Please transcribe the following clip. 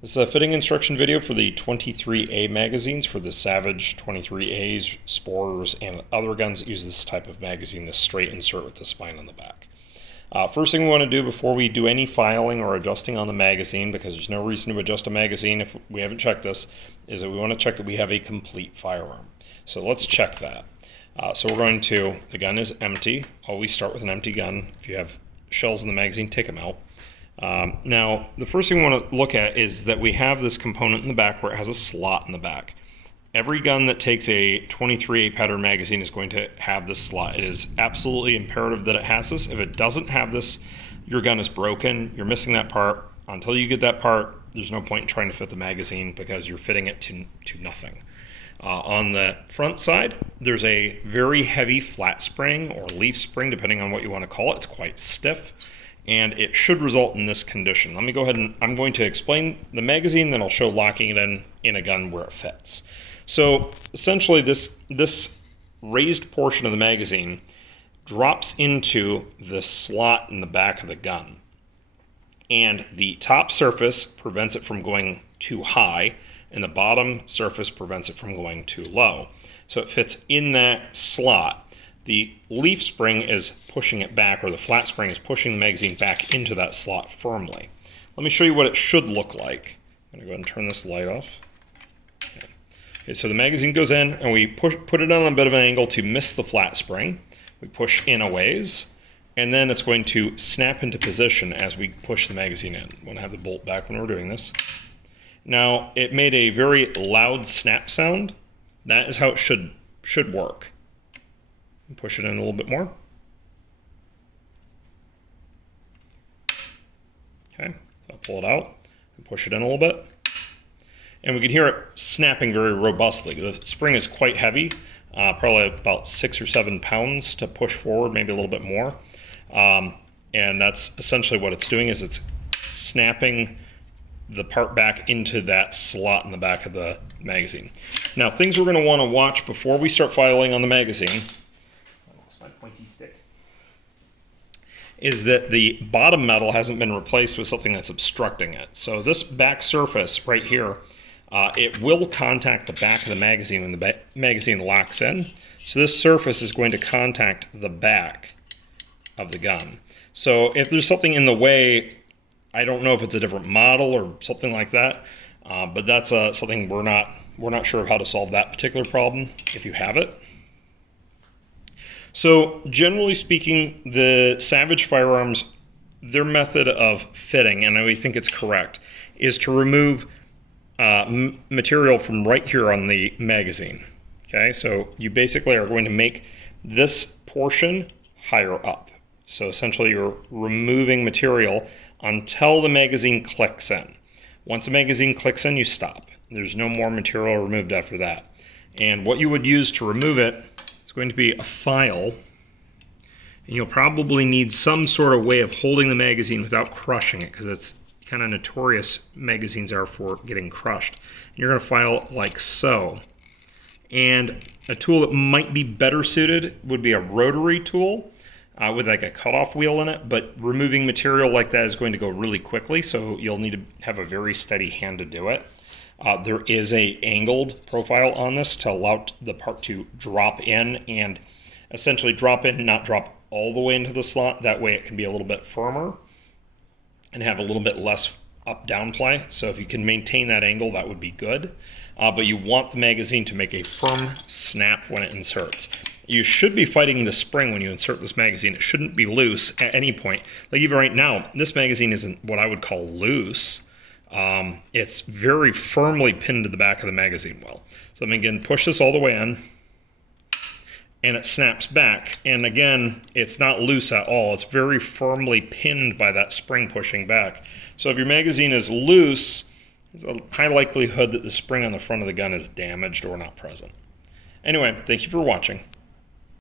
This is a fitting instruction video for the 23A magazines for the Savage 23As, Sporers, and other guns that use this type of magazine, this straight insert with the spine on the back. First thing we want to do before we do any filing or adjusting on the magazine, because there's no reason to adjust a magazine if we haven't checked this, is that we want to check that we have a complete firearm. So let's check that. So we're going to, the gun is empty. Always start with an empty gun. If you have shells in the magazine, take them out. Now, the first thing we want to look at is that we have this component in the back where it has a slot in the back. Every gun that takes a 23A pattern magazine is going to have this slot. It is absolutely imperative that it has this. If it doesn't have this, your gun is broken. You're missing that part. Until you get that part, there's no point in trying to fit the magazine because you're fitting it to nothing. On the front side, there's a very heavy flat spring or leaf spring, depending on what you want to call it. It's quite stiff, and it should result in this condition. Let me go ahead and I'm going to explain the magazine, then I'll show locking it in a gun where it fits. So essentially this raised portion of the magazine drops into the slot in the back of the gun. And the top surface prevents it from going too high, and the bottom surface prevents it from going too low. So it fits in that slot. The leaf spring is pushing it back, or the flat spring is pushing the magazine back into that slot firmly. Let me show you what it should look like. I'm going to go ahead and turn this light off. Okay, so the magazine goes in, and we put it on a bit of an angle to miss the flat spring. We push in a ways, and then it's going to snap into position as we push the magazine in. I want to have the bolt back when we're doing this. Now, it made a very loud snap sound. That is how it should work. Push it in a little bit more. Okay, so I'll pull it out and push it in a little bit. And we can hear it snapping very robustly. The spring is quite heavy, probably about 6 or 7 pounds to push forward, maybe a little bit more. And that's essentially what it's doing, is it's snapping the part back into that slot in the back of the magazine. Now, things we're going to want to watch before we start filing on the magazine, my pointy stick, is that the bottom metal hasn't been replaced with something that's obstructing it. So this back surface right here, it will contact the back of the magazine when the magazine locks in. So this surface is going to contact the back of the gun. So if there's something in the way, I don't know if it's a different model or something like that, but that's something we're not sure of how to solve that particular problem if you have it. So generally speaking, the Savage firearms, their method of fitting, and we think it's correct, is to remove material from right here on the magazine. Okay, so you basically are going to make this portion higher up. So essentially you're removing material until the magazine clicks in. Once the magazine clicks in, you stop. There's no more material removed after that. And what you would use to remove it is going to be a file. And you'll probably need some sort of way of holding the magazine without crushing it, because it's kind of notorious magazines are for getting crushed. And you're going to file like so. And a tool that might be better suited would be a rotary tool with like a cutoff wheel in it, but removing material like that is going to go really quickly, so you'll need to have a very steady hand to do it. There is a angled profile on this to allow the part to drop in, and essentially drop in, not drop all the way into the slot. That way it can be a little bit firmer and have a little bit less up-down play. So if you can maintain that angle, that would be good. But you want the magazine to make a firm snap when it inserts. You should be fighting the spring when you insert this magazine. It shouldn't be loose at any point. Like even right now, this magazine isn't what I would call loose. It's very firmly pinned to the back of the magazine well. So let me again push this all the way in, and it snaps back. And again, it's not loose at all. It's very firmly pinned by that spring pushing back. So if your magazine is loose, there's a high likelihood that the spring on the front of the gun is damaged or not present. Anyway, thank you for watching.